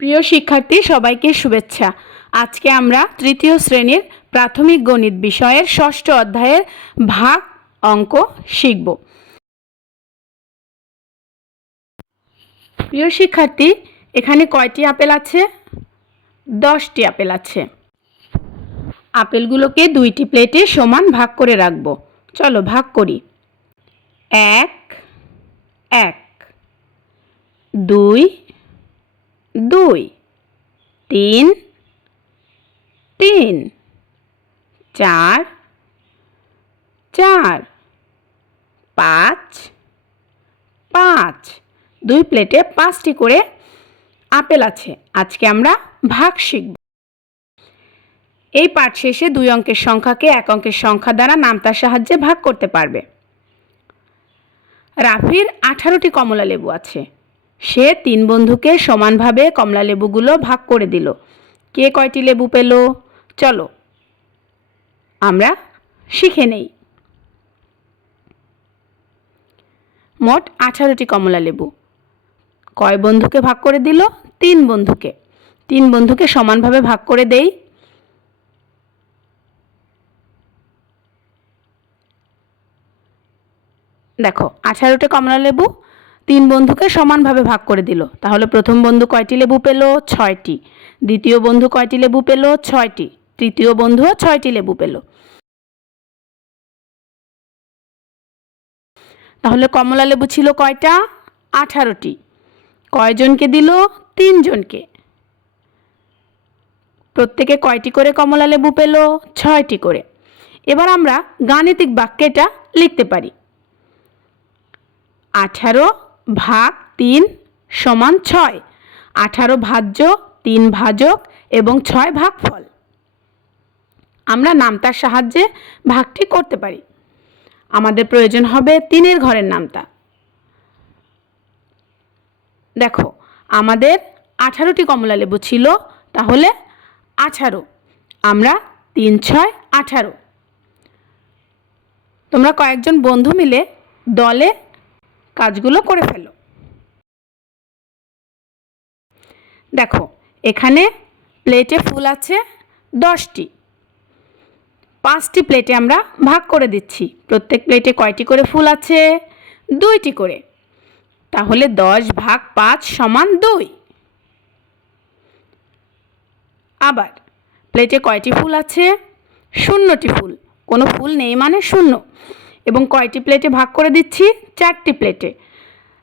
প্রিয় শিক্ষার্থী, সবাইকে শুভেচ্ছা। আজকে আমরা তৃতীয় শ্রেণির প্রাথমিক গণিত বিষয়ের ষষ্ঠ অধ্যায়ের ভাগ অঙ্ক শিখব। প্রিয় শিক্ষার্থী, এখানে কয়টি আপেল আছে? দশটি আপেল আছে। আপেলগুলোকে দুইটি প্লেটে সমান ভাগ করে রাখব। চলো ভাগ করি। এক এক, দুই দুই, তিন তিন, চার চার, পাঁচ পাঁচ। দুই প্লেটে পাঁচটি করে আপেল আছে। আজকে আমরা ভাগ শিখব। এই পাঠ শেষে দুই অঙ্কের সংখ্যাকে এক অঙ্কের সংখ্যা দ্বারা নামতার সাহায্যে ভাগ করতে পারবে। রাফির আঠারোটি কমলা লেবু আছে। সে তিন বন্ধুকে সমানভাবে কমলা লেবুগুলো ভাগ করে দিল। কে কয়টি লেবু পেল? চলো, আমরা শিখে নেই। মোট আঠারোটি কমলা লেবু কয় বন্ধুকে ভাগ করে দিল? তিন বন্ধুকে। তিন বন্ধুকে সমানভাবে ভাগ করে দেই। দেখো, আঠারোটা কমলা লেবু তিন বন্ধুকে সমানভাবে ভাগ করে দিল। তাহলে প্রথম বন্ধু কয়টি লেবু পেল? ছয়টি। দ্বিতীয় বন্ধু কয়টি লেবু পেল? ছয়টি। তৃতীয় বন্ধুও ছয়টি লেবু পেল। তাহলে কমলা লেবু ছিল কয়টা? আঠারোটি। কয়জনকে দিল? তিনজনকে। প্রত্যেকে কয়টি করে কমলা লেবু পেল? ছয়টি করে। এবার আমরা গাণিতিক বাক্যেটা লিখতে পারি। আঠারো ভাগ তিন সমান ছয়। আঠারো ভাজ্য তিন ভাজক এবং ছয় ভাগ ফল। আমরা নামতার সাহায্যে ভাগটি করতে পারি। আমাদের প্রয়োজন হবে তিনের ঘরের নামতা। দেখো, আমাদের আঠারোটি কমলা লেবু ছিল, তাহলে আঠারো। আমরা তিন, ছয়, আঠারো। তোমরা কয়েকজন বন্ধু মিলে দলে কাজগুলো করে ফেলো। দেখো, এখানে প্লেটে ফুল আছে দশটি। পাঁচটি প্লেটে আমরা ভাগ করে দিচ্ছি। প্রত্যেক প্লেটে কয়টি করে ফুল আছে? দুইটি করে। তাহলে দশ ভাগ পাঁচ সমান দুই। আবার প্লেটে কয়টি ফুল আছে? শূন্যটি ফুল। কোনো ফুল নেই মানে শূন্য। এবং কয়টি প্লেটে ভাগ করে দিচ্ছি? চারটি প্লেটে।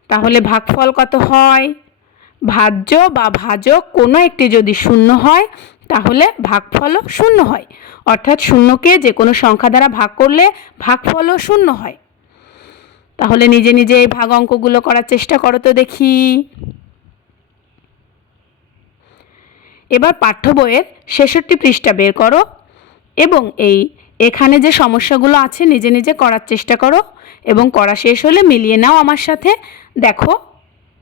তাহলে ভাগফল কত হয়? ভাজ্য বা ভাজক কোনো একটি যদি শূন্য হয়, তাহলে ভাগফলও শূন্য হয়। অর্থাৎ শূন্যকে যে কোনো সংখ্যা দ্বারা ভাগ করলে ভাগফলও শূন্য হয়। তাহলে নিজে নিজে এই ভাগ অঙ্কগুলো করার চেষ্টা করো তো দেখি। এবার পাঠ্য বইয়ের ছেষট্টি পৃষ্ঠা বের করো এবং এই এখানে যে সমস্যাগুলো আছে, নিজে নিজে করার চেষ্টা করো এবং করা শেষ হলে মিলিয়ে নাও আমার সাথে। দেখো,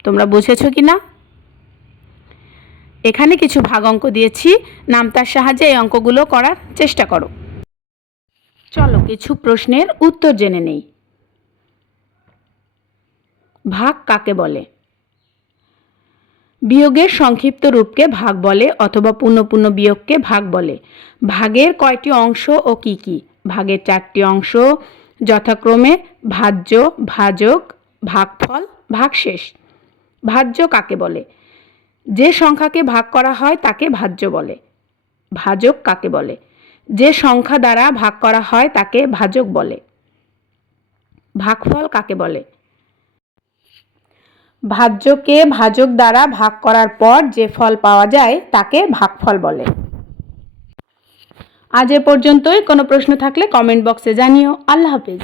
তোমরা বুঝেছ কি না এখানে কিছু ভাগ অঙ্ক দিয়েছি নামতার সাহায্যে এই অঙ্কগুলো করার চেষ্টা করো। চলো, কিছু প্রশ্নের উত্তর জেনে নেই। ভাগ কাকে বলে? বিয়োগের সংক্ষিপ্ত রূপকে ভাগ বলে অথবা পূর্ণ পূর্ণ বিয়োগকে ভাগ বলে। ভাগের কয়টি অংশ ও কি কি? ভাগের চারটি অংশ, যথাক্রমে ভাজ্য, ভাজক, ভাগফল, ভাগশেষ। ভাজ্য কাকে বলে? যে সংখ্যাকে ভাগ করা হয় তাকে ভাজ্য বলে। ভাজক কাকে বলে? যে সংখ্যা দ্বারা ভাগ করা হয় তাকে ভাজক বলে। ভাগফল কাকে বলে? ভাজ্যকে ভাজক দ্বারা ভাগ করার পর যে ফল পাওয়া যায় তাকে ভাগফল বলে। আজ এ পর্যন্তই। কোনো প্রশ্ন থাকলে কমেন্ট বক্সে জানিও। আল্লাহ হাফিজ।